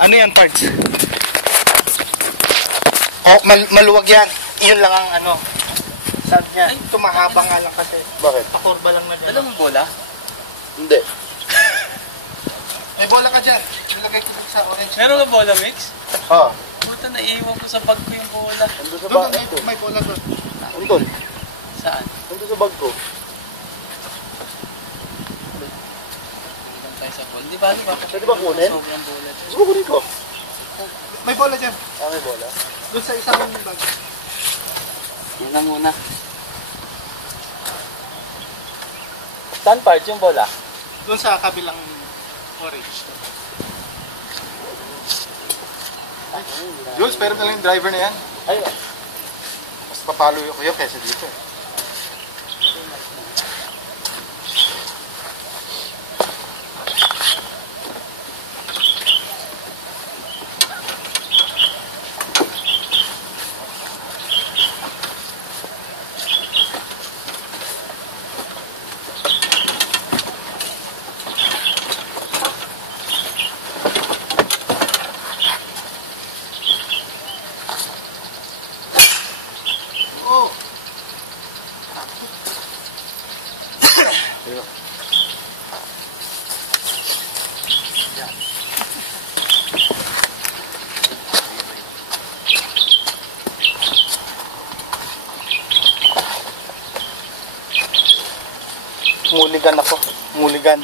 Ano yan, parts? Oh, maluwag yan. Iyon lang ang ano. Sabi niya, ito mahaba nga lang kasi. Bakit? Pakurba lang na dyan. Dala mong bola? Hindi. May bola ka dyan. Ilagay ko sa orange. Meron ka bola, Mix? Ah. Puta, naiiwan ko sa bag ko yung bola. Nandun sa Doon, bag ko. may bola doon. Nandun. Saan? Nandun sa bag ko. Tingnan tayo sa bola. Di ba? Pwede ba kunin? Sobrang bola dyan. Gusto mo kunin ko? May bola dyan. Ah, may bola. Doon sa isang bag. Yan na muna. Saan part yung bola? Doon sa kabilang orange. Jules, pero na lang yung driver na yan. Ay, Mas papalo ko yun kaysa dito. Nguligan ako. Nguligan.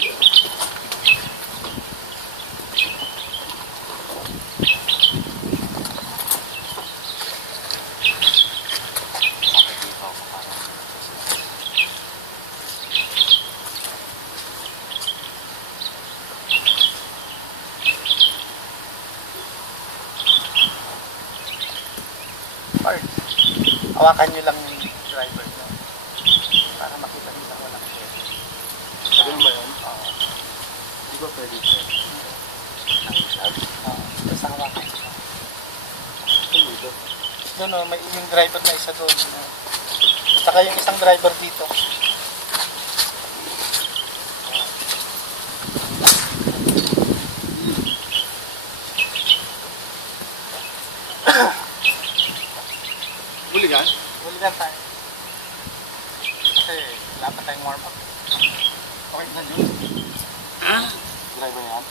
Part. Hawakan nyo lang yung driver nyo. Para makita nila walang pwede. Ganun ba yun? Oo. Di ba pwede ito? Oo. Basta hawakan nyo. Ano ito? Doon o, may yung driver na isa doon. Saka yung isang driver dito. Buligan? Huligan tayo. Kasi wala pa tayong warm up. Okay na yun. ah? Driver yan?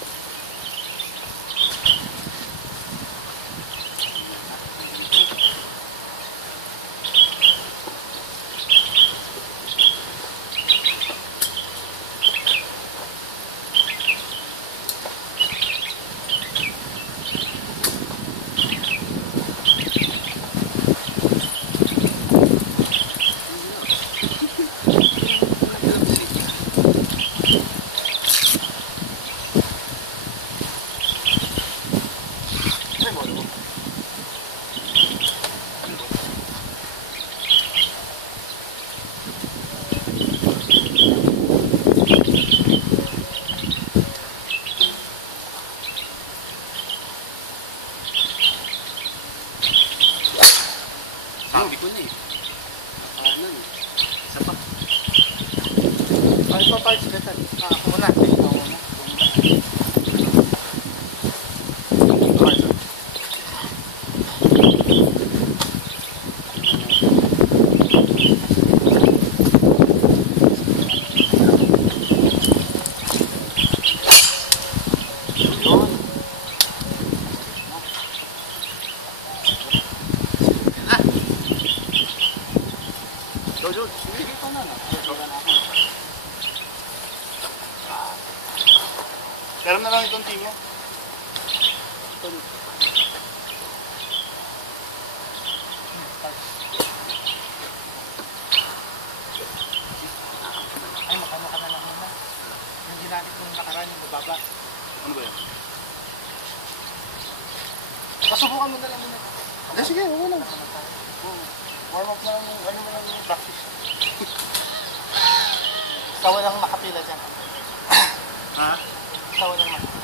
Sabi ko na eh. Ano eh. Isa pa. Ay, ito tayo sila tayo. Ako muna. Sige, ako muna. Jojo, Sige pa na. Sobrang ako. Meron na lang itong team mo. Ay, makamukha na lang muna. Yung ginamit mong nakaraan yung bababa. ano ba yan? Pasubukan mo na lang muna. Sige, okay lang. Warm up na lang yung, ano mo lang yung practice. Ikaw lang nakapila dyan. Ha? Ikaw lang nakapila.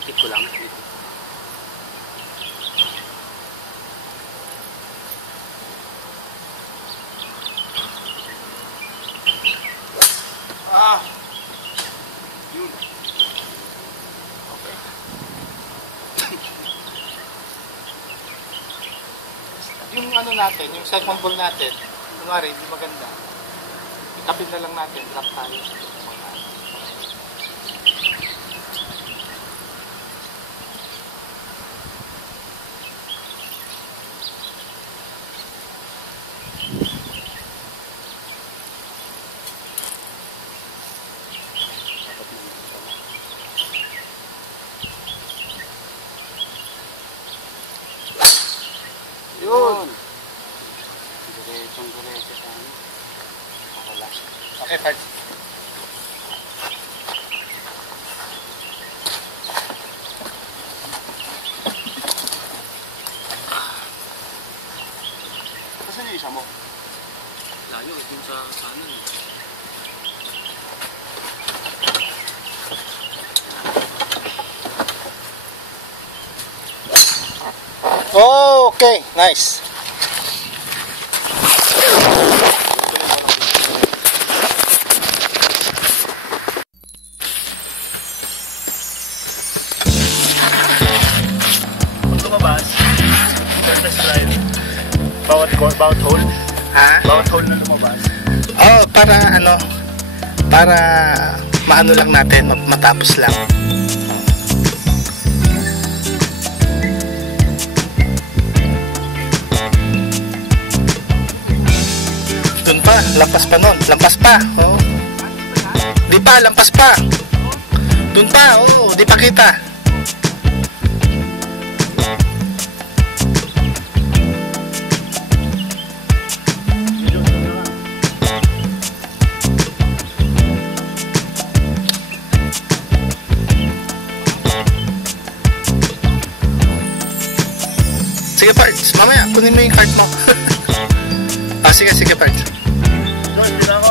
Ikit ko lang. ano natin, yung second ball natin, kunwari, hindi maganda. Itapin na lang natin, drop tayo. Yun! Diretsong-diretso sa ano. Akala. Okay, Pards. Kasi yung isa mo. Layo, dun sa kanan. Oh, okay, nice. Pag lumabas, test drive. Bawat hole. Ha? Bawat hole na lumabas. Oh, para ano, para maano lang natin, matapos lang. Doon pa, lampas pa nun, lampas pa. Oh. Di pa, lampas pa. Doon pa, oh, di pa kita. Sige, Pards, mamaya kunin mo yung card mo. Ah, sige, Pards. Doon,